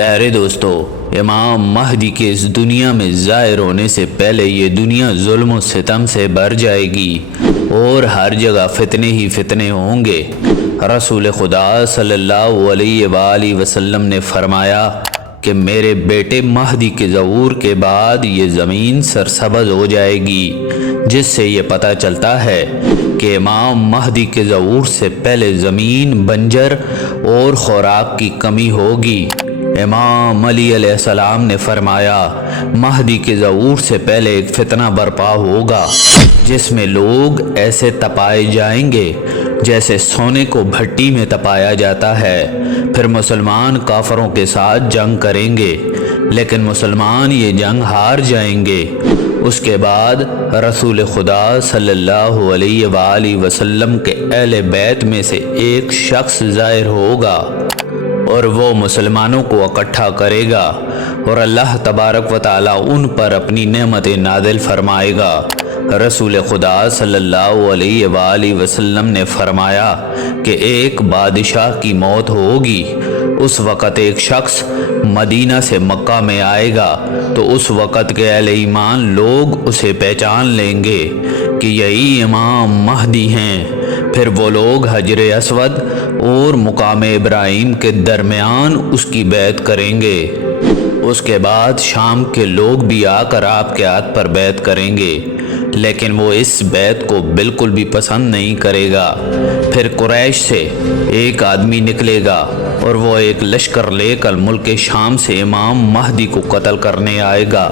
پیارے دوستو، امام مہدی کے اس دنیا میں ظاہر ہونے سے پہلے یہ دنیا ظلم و ستم سے بھر جائے گی اور ہر جگہ فتنے ہی فتنے ہوں گے۔ رسول خدا صلی اللہ علیہ وآلہ وسلم نے فرمایا کہ میرے بیٹے مہدی کے ظہور کے بعد یہ زمین سرسبز ہو جائے گی، جس سے یہ پتہ چلتا ہے کہ امام مہدی کے ظہور سے پہلے زمین بنجر اور خوراک کی کمی ہوگی۔ امام علی علیہ السلام نے فرمایا مہدی کے ظہور سے پہلے ایک فتنہ برپا ہوگا جس میں لوگ ایسے تپائے جائیں گے جیسے سونے کو بھٹی میں تپایا جاتا ہے۔ پھر مسلمان کافروں کے ساتھ جنگ کریں گے لیکن مسلمان یہ جنگ ہار جائیں گے۔ اس کے بعد رسول خدا صلی اللہ علیہ وآلہ وسلم کے اہل بیت میں سے ایک شخص ظاہر ہوگا اور وہ مسلمانوں کو اکٹھا کرے گا اور اللہ تبارک و تعالیٰ ان پر اپنی نعمتیں نازل فرمائے گا۔ رسول خدا صلی اللہ علیہ وآلہ وسلم نے فرمایا کہ ایک بادشاہ کی موت ہوگی، اس وقت ایک شخص مدینہ سے مکہ میں آئے گا تو اس وقت کے اہل ایمان لوگ اسے پہچان لیں گے کہ یہی امام مہدی ہیں۔ پھر وہ لوگ حجر اسود اور مقام ابراہیم کے درمیان اس کی بیعت کریں گے۔ اس کے بعد شام کے لوگ بھی آ کر آپ کے ہاتھ پر بیعت کریں گے، لیکن وہ اس بیعت کو بالکل بھی پسند نہیں کرے گا۔ پھر قریش سے ایک آدمی نکلے گا اور وہ ایک لشکر لے کر ملک شام سے امام مہدی کو قتل کرنے آئے گا،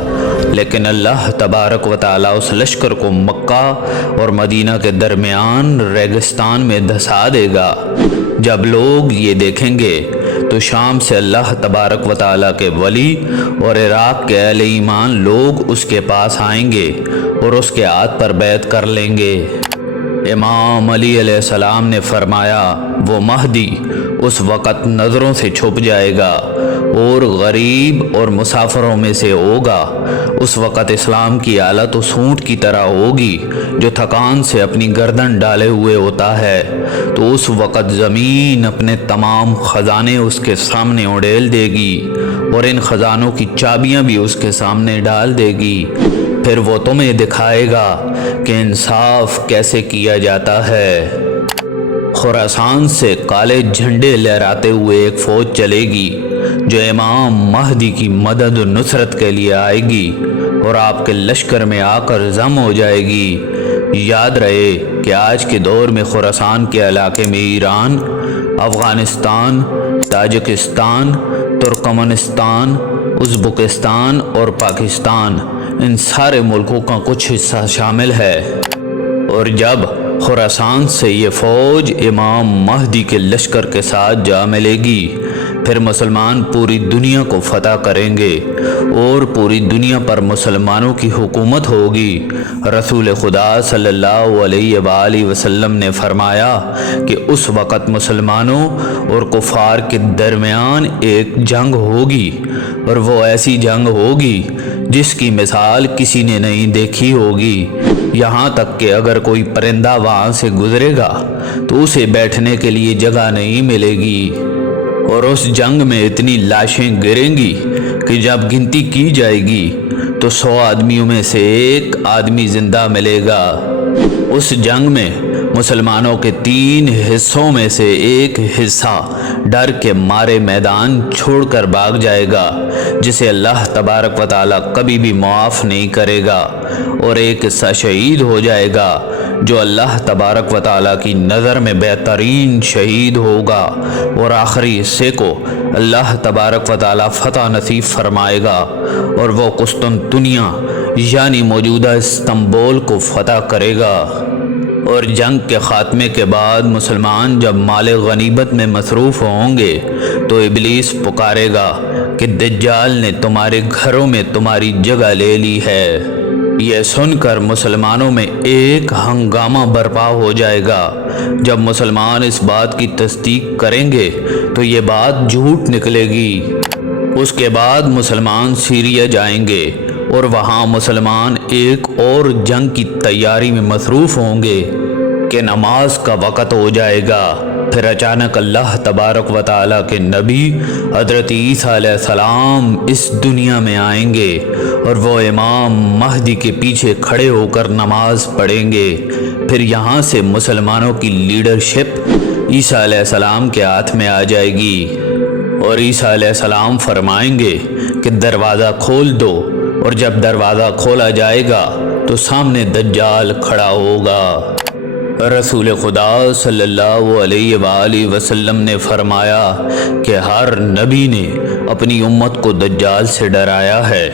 لیکن اللہ تبارک و تعالیٰ اس لشکر کو مکہ اور مدینہ کے درمیان ریگستان میں دھسا دے گا۔ جب لوگ یہ دیکھیں گے تو شام سے اللہ تبارک و تعالیٰ کے ولی اور عراق کے اہل ایمان لوگ اس کے پاس آئیں گے اور اس کے ہاتھ پر بیعت کر لیں گے۔ امام علی علیہ السلام نے فرمایا وہ مہدی اس وقت نظروں سے چھپ جائے گا اور غریب اور مسافروں میں سے ہوگا۔ اس وقت اسلام کی حالت اس اونٹ کی طرح ہوگی جو تھکان سے اپنی گردن ڈالے ہوئے ہوتا ہے، تو اس وقت زمین اپنے تمام خزانے اس کے سامنے اڑیل دے گی اور ان خزانوں کی چابیاں بھی اس کے سامنے ڈال دے گی۔ پھر وہ تمہیں دکھائے گا کہ انصاف کیسے کیا جاتا ہے۔ خراسان سے کالے جھنڈے لہراتے ہوئے ایک فوج چلے گی جو امام مہدی کی مدد و نصرت کے لیے آئے گی اور آپ کے لشکر میں آ کر ضم ہو جائے گی۔ یاد رہے کہ آج کے دور میں خراسان کے علاقے میں Iran, Afghanistan, Tajikistan, Turkmenistan, Uzbekistan اور پاکستان، ان سارے ملکوں کا کچھ حصہ شامل ہے۔ اور جب خراسان سے یہ فوج امام مہدی کے لشکر کے ساتھ جا ملے گی، پھر مسلمان پوری دنیا کو فتح کریں گے اور پوری دنیا پر مسلمانوں کی حکومت ہوگی۔ رسول خدا صلی اللہ علیہ وآلہ وسلم نے فرمایا کہ اس وقت مسلمانوں اور کفار کے درمیان ایک جنگ ہوگی، اور وہ ایسی جنگ ہوگی جس کی مثال کسی نے نہیں دیکھی ہوگی، یہاں تک کہ اگر کوئی پرندہ وہاں سے گزرے گا تو اسے بیٹھنے کے لیے جگہ نہیں ملے گی، اور اس جنگ میں اتنی لاشیں گریں گی کہ جب گنتی کی جائے گی تو 100 آدمیوں میں سے ایک آدمی زندہ ملے گا۔ اس جنگ میں مسلمانوں کے 3 حصوں میں سے ایک حصہ ڈر کے مارے میدان چھوڑ کر بھاگ جائے گا، جسے اللہ تبارک و تعالیٰ کبھی بھی معاف نہیں کرے گا، اور ایک حصہ شہید ہو جائے گا جو اللہ تبارک و تعالیٰ کی نظر میں بہترین شہید ہوگا، اور آخری حصے کو اللہ تبارک و تعالیٰ فتح نصیب فرمائے گا اور وہ قسطنطنیہ یعنی موجودہ استنبول کو فتح کرے گا۔ اور جنگ کے خاتمے کے بعد مسلمان جب مال غنیمت میں مصروف ہوں گے تو ابلیس پکارے گا کہ دجال نے تمہارے گھروں میں تمہاری جگہ لے لی ہے۔ یہ سن کر مسلمانوں میں ایک ہنگامہ برپا ہو جائے گا۔ جب مسلمان اس بات کی تصدیق کریں گے تو یہ بات جھوٹ نکلے گی۔ اس کے بعد مسلمان سیریا جائیں گے اور وہاں مسلمان ایک اور جنگ کی تیاری میں مصروف ہوں گے کہ نماز کا وقت ہو جائے گا پھر اچانک اللہ تبارک و تعالیٰ کے نبی حضرت عیسیٰ علیہ السلام اس دنیا میں آئیں گے اور وہ امام مہدی کے پیچھے کھڑے ہو کر نماز پڑھیں گے۔ پھر یہاں سے مسلمانوں کی لیڈرشپ عیسیٰ علیہ السلام کے ہاتھ میں آ جائے گی اور عیسیٰ علیہ السلام فرمائیں گے کہ دروازہ کھول دو، اور جب دروازہ کھولا جائے گا تو سامنے دجال کھڑا ہوگا۔ رسول خدا صلی اللہ علیہ وآلہ وسلم نے فرمایا کہ ہر نبی نے اپنی امت کو دجال سے ڈرایا ہے۔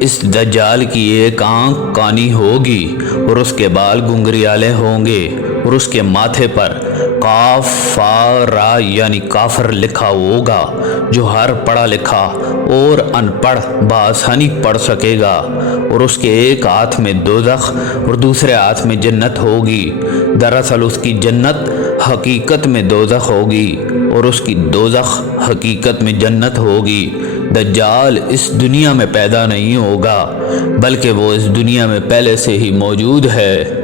اس دجال کی ایک آنکھ کانی ہوگی اور اس کے بال گنگریالے ہوں گے اور اس کے ماتھے پر کاف فا را یعنی کافر لکھا ہوگا، جو ہر پڑھا لکھا اور ان پڑھ بآسانی پڑھ سکے گا، اور اس کے ایک ہاتھ میں دوزخ اور دوسرے ہاتھ میں جنت ہوگی۔ دراصل اس کی جنت حقیقت میں دوزخ ہوگی اور اس کی دوزخ حقیقت میں جنت ہوگی۔ دجال اس دنیا میں پیدا نہیں ہوگا بلکہ وہ اس دنیا میں پہلے سے ہی موجود ہے۔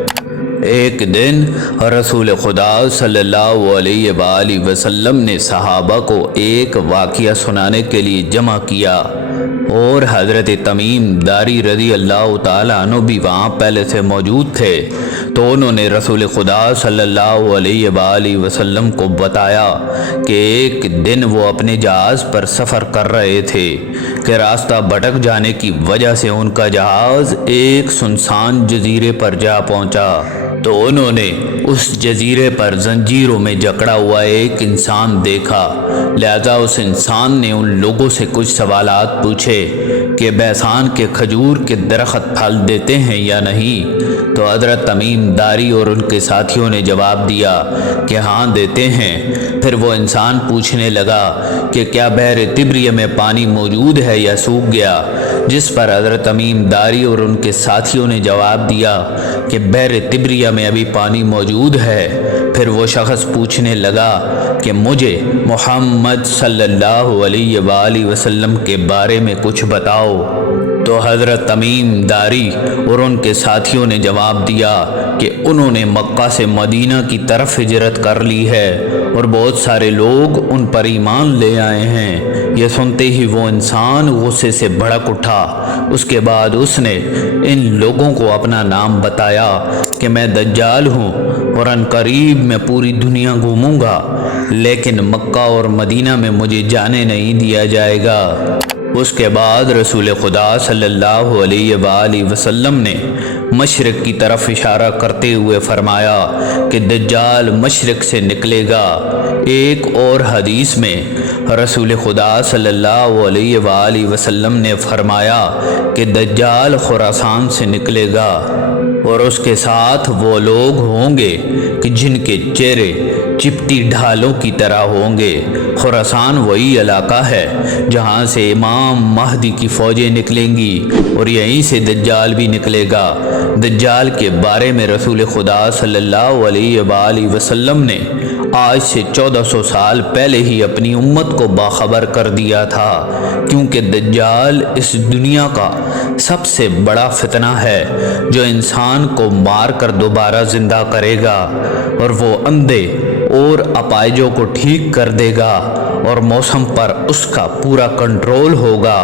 ایک دن رسول خدا صلی اللہ علیہ وآلہ وسلم نے صحابہ کو ایک واقعہ سنانے کے لیے جمع کیا اور حضرت تمیم داری رضی اللہ تعالیٰ عنہ بھی وہاں پہلے سے موجود تھے، تو انہوں نے رسول خدا صلی اللہ علیہ وآلہ وسلم کو بتایا کہ ایک دن وہ اپنے جہاز پر سفر کر رہے تھے کہ راستہ بھٹک جانے کی وجہ سے ان کا جہاز ایک سنسان جزیرے پر جا پہنچا، تو انہوں نے اس جزیرے پر زنجیروں میں جکڑا ہوا ایک انسان دیکھا۔ لہذا اس انسان نے ان لوگوں سے کچھ سوالات پوچھے کہ بیسان کے کھجور کے درخت پھل دیتے ہیں یا نہیں، تو حضرت تمیم داری اور ان کے ساتھیوں نے جواب دیا کہ ہاں دیتے ہیں۔ پھر وہ انسان پوچھنے لگا کہ کیا بحر تبریہ میں پانی موجود ہے یا سوکھ گیا، جس پر حضرت تمیم داری اور ان کے ساتھیوں نے جواب دیا کہ بحر تبریہ میں ابھی پانی موجود ہے۔ پھر وہ شخص پوچھنے لگا کہ مجھے محمد صلی اللہ علیہ وآلہ وسلم کے بارے میں کچھ بتاؤ، تو حضرت تمیم داری اور ان کے ساتھیوں نے جواب دیا کہ انہوں نے مکہ سے مدینہ کی طرف ہجرت کر لی ہے اور بہت سارے لوگ ان پر ایمان لے آئے ہیں۔ یہ سنتے ہی وہ انسان غصے سے بھڑک اٹھا۔ اس کے بعد اس نے ان لوگوں کو اپنا نام بتایا کہ میں دجال ہوں اور ان قریب میں پوری دنیا گھوموں گا، لیکن مکہ اور مدینہ میں مجھے جانے نہیں دیا جائے گا۔ اس کے بعد رسول خدا صلی اللہ علیہ وآلہ وسلم نے مشرق کی طرف اشارہ کرتے ہوئے فرمایا کہ دجال مشرق سے نکلے گا۔ ایک اور حدیث میں رسول خدا صلی اللہ علیہ وآلہ وسلم نے فرمایا کہ دجال خراسان سے نکلے گا اور اس کے ساتھ وہ لوگ ہوں گے کہ جن کے چہرے چپٹی ڈھالوں کی طرح ہوں گے۔ خراسان وہی علاقہ ہے جہاں سے امام مہدی کی فوجیں نکلیں گی اور یہیں سے دجال بھی نکلے گا۔ دجال کے بارے میں رسول خدا صلی اللہ علیہ وآلہ وسلم نے آج سے 1400 سال پہلے ہی اپنی امت کو باخبر کر دیا تھا، کیونکہ دجال اس دنیا کا سب سے بڑا فتنہ ہے جو انسان کو مار کر دوبارہ زندہ کرے گا، اور وہ اندھے اور اپائجوں کو ٹھیک کر دے گا، اور موسم پر اس کا پورا کنٹرول ہوگا۔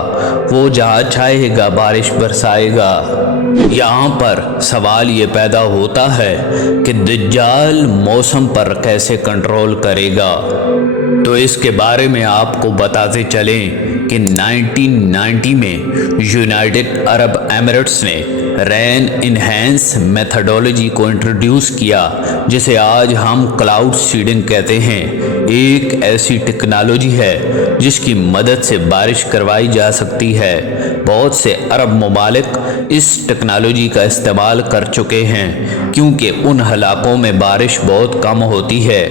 وہ جہاں چاہے گا بارش برسائے گا۔ یہاں پر سوال یہ پیدا ہوتا ہے کہ دجال موسم پر کیسے کنٹرول کرے گا؟ تو اس کے بارے میں آپ کو بتاتے چلیں کہ 1990 میں یونائٹڈ عرب ایمریٹس نے رین انہینس میتھڈولوجی کو انٹروڈیوس کیا، جسے آج ہم کلاؤڈ سیڈنگ کہتے ہیں۔ ایک ایسی ٹیکنالوجی ہے جس کی مدد سے بارش کروائی جا سکتی ہے۔ بہت سے عرب ممالک اس ٹیکنالوجی کا استعمال کر چکے ہیں، کیونکہ ان علاقوں میں بارش بہت کم ہوتی ہے،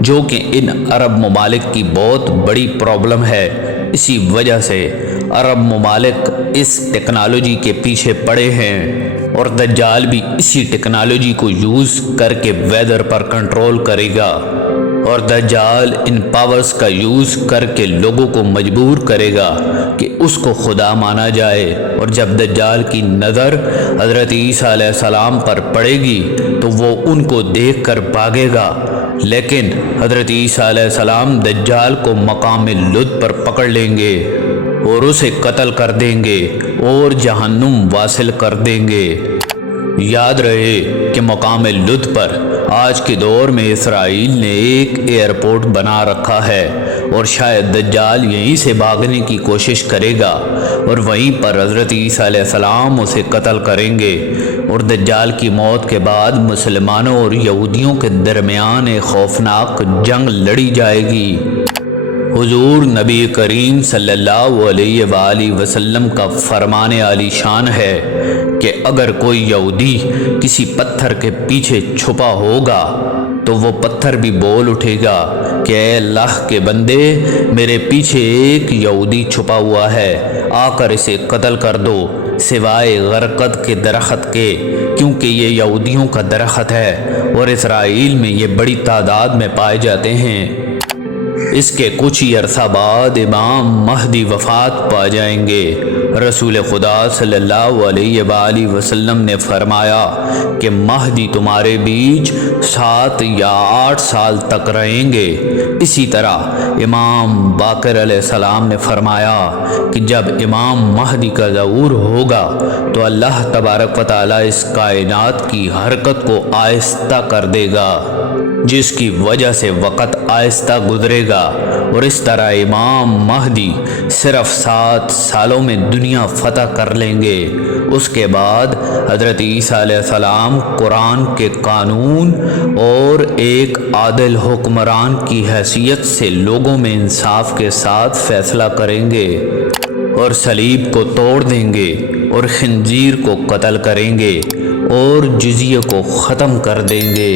جو کہ ان عرب ممالک کی بہت بڑی پرابلم ہے۔ اسی وجہ سے عرب ممالک اس ٹیکنالوجی کے پیچھے پڑے ہیں، اور دجال بھی اسی ٹیکنالوجی کو یوز کر کے ویدر پر کنٹرول کرے گا، اور دجال ان پاورز کا یوز کر کے لوگوں کو مجبور کرے گا کہ اس کو خدا مانا جائے۔ اور جب دجال کی نظر حضرت عیسیٰ علیہ السلام پر پڑے گی تو وہ ان کو دیکھ کر بھاگے گا، لیکن حضرت عیسیٰ علیہ السلام دجال کو مقام لد پر پکڑ لیں گے اور اسے قتل کر دیں گے اور جہنم واصل کر دیں گے۔ یاد رہے کہ مقام لد پر آج کے دور میں اسرائیل نے ایک ایئرپورٹ بنا رکھا ہے اور شاید دجال یہیں سے بھاگنے کی کوشش کرے گا اور وہیں پر حضرت عیسیٰ علیہ السلام اسے قتل کریں گے، اور دجال کی موت کے بعد مسلمانوں اور یہودیوں کے درمیان ایک خوفناک جنگ لڑی جائے گی۔ حضور نبی کریم صلی اللہ علیہ وآلہ وسلم کا فرمان عالی شان ہے کہ اگر کوئی یہودی کسی پتھر کے پیچھے چھپا ہوگا تو وہ پتھر بھی بول اٹھے گا کہ اے اللہ کے بندے، میرے پیچھے ایک یہودی چھپا ہوا ہے، آ کر اسے قتل کر دو سوائے غرقد کے درخت کے، کیونکہ یہ یہودیوں کا درخت ہے اور اسرائیل میں یہ بڑی تعداد میں پائے جاتے ہیں۔ اس کے کچھ ہی عرصہ بعد امام مہدی وفات پا جائیں گے۔ رسول خدا صلی اللہ علیہ وآلہ وسلم نے فرمایا کہ مہدی تمہارے بیچ 7 یا 8 سال تک رہیں گے۔ اسی طرح امام باقر علیہ السلام نے فرمایا کہ جب امام مہدی کا ظہور ہوگا تو اللہ تبارک و تعالی اس کائنات کی حرکت کو آہستہ کر دے گا، جس کی وجہ سے وقت آہستہ گزرے گا، اور اس طرح امام مہدی صرف 7 سالوں میں دنیا فتح کر لیں گے۔ اس کے بعد حضرت عیسیٰ علیہ السلام قرآن کے قانون اور ایک عادل حکمران کی حیثیت سے لوگوں میں انصاف کے ساتھ فیصلہ کریں گے اور صلیب کو توڑ دیں گے اور خنزیر کو قتل کریں گے اور جزیہ کو ختم کر دیں گے۔